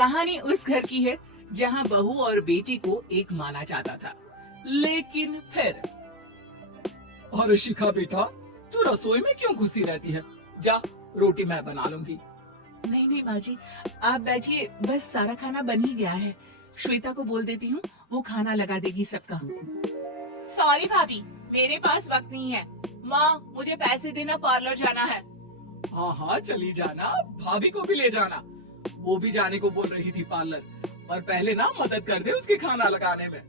कहानी उस घर की है जहाँ बहू और बेटी को एक माना जाता था, लेकिन फिर। अरे शिखा बेटा, तू रसोई में क्यों घुसी रहती है? जा, रोटी मैं बना लूंगी। नहीं नहीं माँ जी, आप बैठिए, बस सारा खाना बन ही गया है। श्वेता को बोल देती हूँ, वो खाना लगा देगी सबका। सॉरी भाभी, मेरे पास वक्त नहीं है। माँ, मुझे पैसे देना, पार्लर जाना है। हाँ हाँ चली जाना, भाभी को भी ले जाना। वो भी जाने को बोल रही थी पार्लर, पर पहले ना मदद कर दे उसके खाना लगाने में।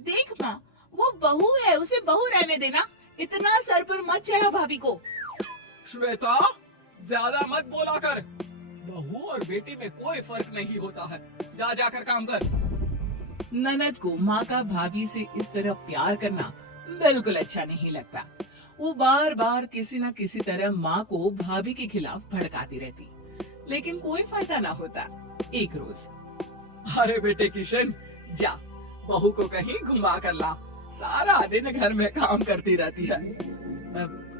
देख माँ, वो बहू है, उसे बहू रहने देना। इतना सर पर मत चढ़ा भाभी को। श्वेता, ज्यादा मत बोला कर। बहू और बेटी में कोई फर्क नहीं होता है। जा जाकर काम कर। ननद को माँ का भाभी से इस तरह प्यार करना बिल्कुल अच्छा नहीं लगता। वो बार बार किसी न किसी तरह माँ को भाभी के खिलाफ भड़काती रहती, लेकिन कोई फायदा ना होता। एक रोज, अरे बेटे किशन, जा बहू को कहीं घुमा कर ला। सारा दिन घर में काम करती रहती है।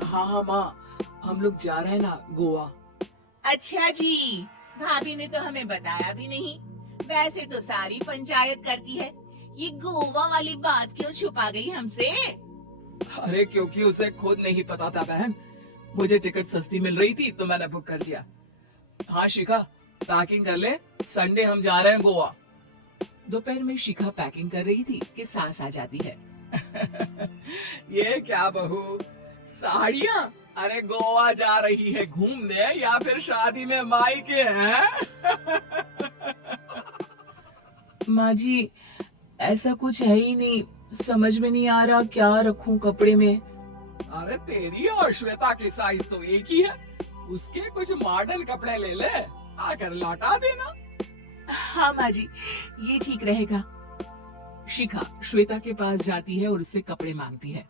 हाँ हाँ माँ, हम लोग जा रहे हैं ना गोवा। अच्छा जी, भाभी ने तो हमें बताया भी नहीं। वैसे तो सारी पंचायत करती है, ये गोवा वाली बात क्यों छुपा गई हमसे? अरे क्योंकि उसे खुद नहीं पता था बहन। मुझे टिकट सस्ती मिल रही थी तो मैंने बुक कर दिया। हाँ शिखा, पैकिंग कर ले, संडे हम जा रहे हैं गोवा। दोपहर में शिखा पैकिंग कर रही थी कि सास आ जाती है। ये क्या बहू, साड़ियाँ? अरे गोवा जा रही है घूमने या फिर शादी में मायके हैं? माँ जी, ऐसा कुछ है ही नहीं, समझ में नहीं आ रहा क्या रखूं कपड़े में। अरे तेरी और श्वेता की साइज तो एक ही है। उसके कुछ मॉडर्न कपड़े ले ले, आकर लौटा देना। हाँ माँ जी, ये ठीक रहेगा। शिखा श्वेता के पास जाती है और उससे कपड़े मांगती है।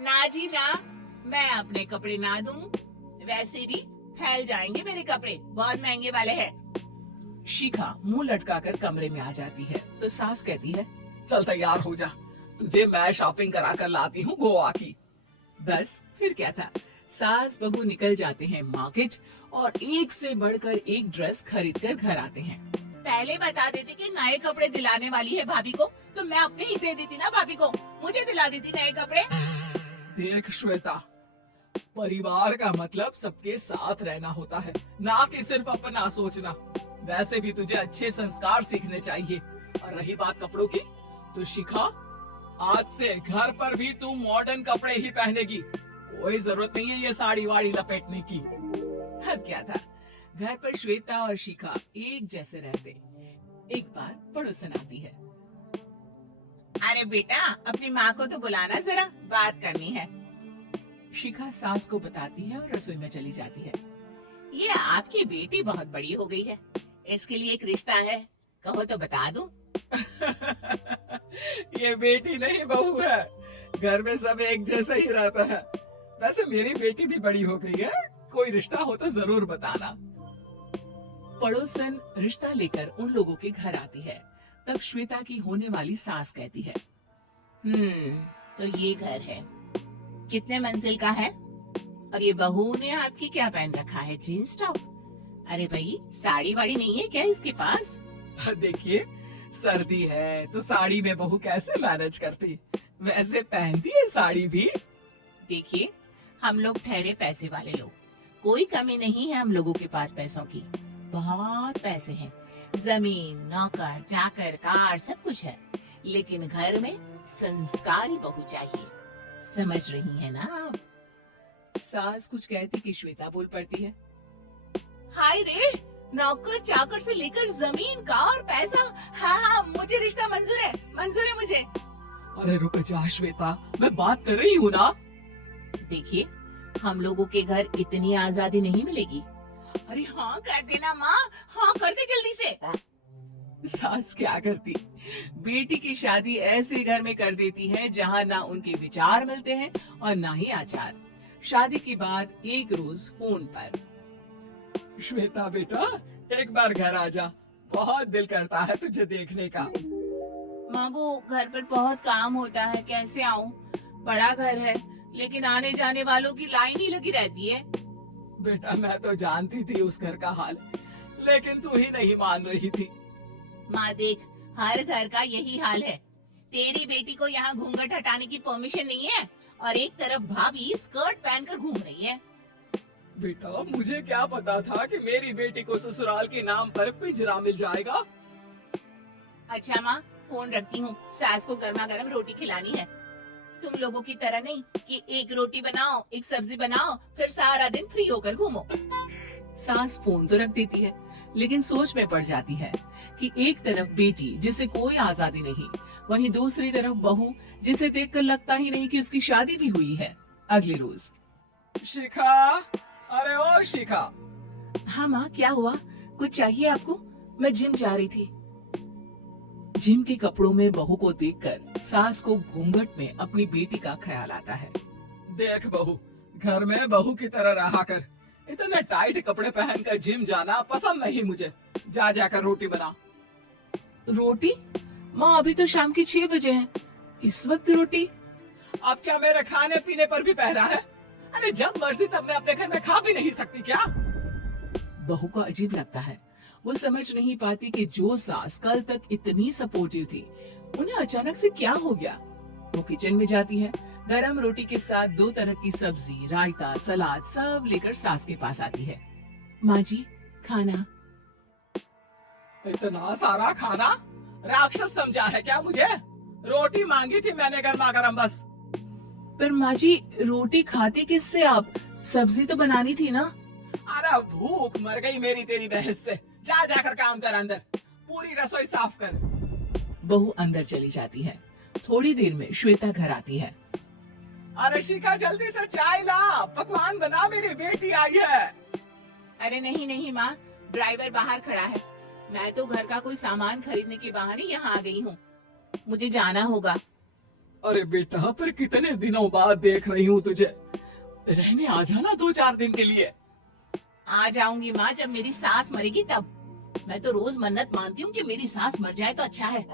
ना जी ना, मैं अपने कपड़े ना दूं। वैसे भी फैल जाएंगे मेरे कपड़े, बहुत महंगे वाले हैं। शिखा मुंह लटकाकर कमरे में आ जाती है तो सास कहती है, चल तैयार हो जा, तुझे मैं शॉपिंग करा कर लाती हूँ गोवा की। बस फिर क्या था, सास बहू निकल जाते हैं मार्केट और एक से बढ़कर एक ड्रेस खरीद कर घर आते हैं। पहले बता देती कि नए कपड़े दिलाने वाली है भाभी को, तो मैं अपने ही दे देती ना भाभी को, मुझे दिला देती नए कपड़े। देख श्वेता, परिवार का मतलब सबके साथ रहना होता है, ना कि सिर्फ अपना सोचना। वैसे भी तुझे अच्छे संस्कार सीखने चाहिए। और रही बात कपड़ों की, तो शिखा, आज से घर पर भी तू मॉडर्न कपड़े ही पहनेगी। कोई जरूरत नहीं है ये साड़ी वाड़ी लपेटने की। अब क्या था, घर पर श्वेता और शिखा एक जैसे रहते। एक बार पड़ोसन आती है। अरे बेटा, अपनी माँ को तो बुलाना जरा, बात करनी है। शिखा सास को बताती है और रसोई में चली जाती है। ये आपकी बेटी बहुत बड़ी हो गई है, इसके लिए एक रिश्ता है, कहो तो बता दूं। ये बेटी नहीं बहू है, घर में सब एक जैसा ही रहता है। वैसे मेरी बेटी भी बड़ी हो गई है, कोई रिश्ता हो तो जरूर बताना। पड़ोसन रिश्ता लेकर उन लोगों के घर आती है। तब श्वेता की होने वाली सास कहती है, तो ये घर है, कितने मंजिल का है? और ये बहू ने आपकी क्या पहन रखा है, जीन्स टॉप? अरे भाई, साड़ी वाड़ी नहीं है क्या इसके पास? देखिए, सर्दी है तो साड़ी में बहू कैसे मैनेज करती, वैसे पहनती है साड़ी भी। देखिए, हम लोग ठहरे पैसे वाले लोग, कोई कमी नहीं है हम लोगों के पास पैसों की, बहुत पैसे हैं, जमीन, नौकर, चाकर, कार, सब कुछ है, लेकिन घर में संस्कारी बहू चाहिए। समझ रही है ना आप? सास कुछ कहती कि श्वेता बोल पड़ती है, हाय रे, नौकर चाकर से लेकर जमीन, कार, पैसा, हाँ, मुझे रिश्ता मंजूर है मुझे। अरे रुक जा श्वेता, मैं बात कर रही हूँ ना। देखिए, हम लोगों के घर इतनी आजादी नहीं मिलेगी। अरे हाँ कर देना माँ, हाँ कर दे जल्दी से। सास क्या करती, बेटी की शादी ऐसे घर में कर देती है जहाँ ना उनके विचार मिलते हैं और ना ही आचार। शादी के बाद एक रोज फोन पर, श्वेता बेटा, एक बार घर आ जा, बहुत दिल करता है तुझे देखने का। माँ, वो घर पर बहुत काम होता है, कैसे आऊँ? बड़ा घर है, लेकिन आने जाने वालों की लाइन ही लगी रहती है। बेटा मैं तो जानती थी उस घर का हाल, लेकिन तू ही नहीं मान रही थी। माँ देख, हर घर का यही हाल है। तेरी बेटी को यहाँ घूंघट हटाने की परमिशन नहीं है और एक तरफ भाभी स्कर्ट पहनकर घूम रही है। बेटा मुझे क्या पता था कि मेरी बेटी को ससुराल के नाम पर पिंजरा मिल जाएगा। अच्छा माँ, फोन रखती हूँ, सास को गर्मा गर्म रोटी खिलानी है। तुम लोगों की तरह नहीं कि एक रोटी बनाओ, एक सब्जी बनाओ, फिर सारा दिन फ्री होकर घूमो। सास फोन तो रख देती है, लेकिन सोच में पड़ जाती है कि एक तरफ बेटी जिसे कोई आजादी नहीं, वहीं दूसरी तरफ बहू जिसे देखकर लगता ही नहीं कि उसकी शादी भी हुई है। अगले रोज, शिखा, अरे ओ शिखा। हाँ माँ, क्या हुआ? कुछ चाहिए आपको? मैं जिम जा रही थी। जिम के कपड़ों में बहू को देखकर सास को घूंघट में अपनी बेटी का ख्याल आता है। देख बहू, घर में बहू की तरह रहा कर। इतने टाइट कपड़े पहनकर जिम जाना पसंद नहीं मुझे। जा जाकर रोटी बना। रोटी? माँ अभी तो शाम के 6 बजे हैं, इस वक्त रोटी? अब क्या मेरे खाने पीने पर भी पहरा है? अरे जब मर्जी तब मैं अपने घर में खा भी नहीं सकती क्या? बहू को अजीब लगता है। वो समझ नहीं पाती कि जो सास कल तक इतनी सपोर्टिव थी, उन्हें अचानक से क्या हो गया। वो किचन में जाती है, गरम रोटी के साथ 2 तरह की सब्जी, रायता, सलाद सब लेकर सास के पास आती है। माँ जी, खाना। इतना सारा खाना? राक्षस समझा है क्या मुझे? रोटी मांगी थी मैंने गर्मा गर्म बस। पर माँ जी, रोटी खाते किससे आप? सब्जी तो बनानी थी ना। अरे भूख मर गई मेरी तेरी बहस से। जा जाकर काम कर, अंदर पूरी रसोई साफ कर। बहू अंदर चली जाती है। थोड़ी देर में श्वेता घर आती है। अरे शिखा जल्दी से चाय ला, पकवान बना, मेरी बेटी आई है। अरे नहीं नहीं माँ, ड्राइवर बाहर खड़ा है। मैं तो घर का कोई सामान खरीदने के बहाने यहाँ आ गई हूँ, मुझे जाना होगा। अरे बेटा, पर कितने दिनों बाद देख रही हूँ तुझे, रहने आ जाना 2-4 दिन के लिए। आ जाऊंगी माँ, जब मेरी सास मरेगी तब। मैं तो रोज मन्नत मानती हूँ कि मेरी सास मर जाए तो अच्छा है।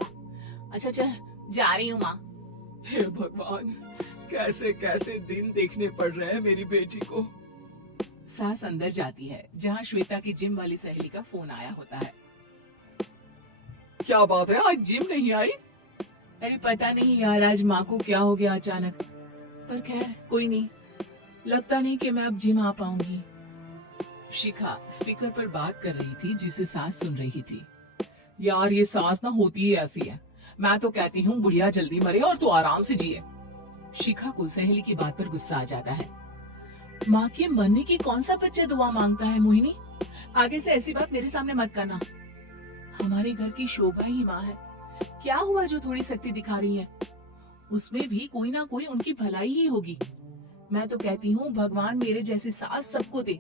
अच्छा चल, जा रही हूँ माँ। हे भगवान, कैसे कैसे दिन देखने पड़ रहे हैं मेरी बेटी को। सास अंदर जाती है, जहाँ श्वेता की जिम वाली सहेली का फोन आया होता है। क्या बात है, आज जिम नहीं आई? अरे पता नहीं यार, आज माँ को क्या हो गया अचानक। पर खैर कोई नहीं, लगता नहीं कि मैं अब जिम आ पाऊंगी। शिखा स्पीकर पर बात कर रही थी, जिसे सास सुन रही थी। यार ये सास ना होती ही ऐसी है। मैं तो कहती हूँ बुढ़िया जल्दी मरे और तू आराम से जिए। शिखा को सहेली की बात पर गुस्सा आ जाता है। माँ के मरने की कौन सा बच्चा दुआ मांगता है मोहिनी? आगे से ऐसी बात मेरे सामने मत करना। हमारे घर की शोभा ही माँ है। क्या हुआ जो थोड़ी शक्ति दिखा रही है? उसमें भी कोई ना कोई उनकी भलाई ही होगी। मैं तो कहती हूँ भगवान मेरे जैसी सास सबको दे,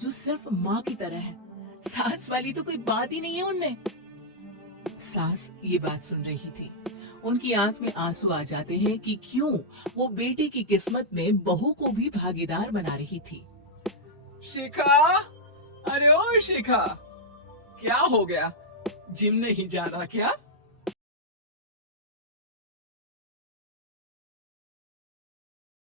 जो सिर्फ माँ की तरह है। सास वाली तो कोई बात ही नहीं है उनमें। सास ये बात सुन रही थी। उनकी आंख में आंसू आ जाते हैं कि क्यों वो बेटे की किस्मत में बहू को भी भागीदार बना रही थी। शिखा, अरे ओ शिखा, क्या हो गया? जिम नहीं जाना क्या?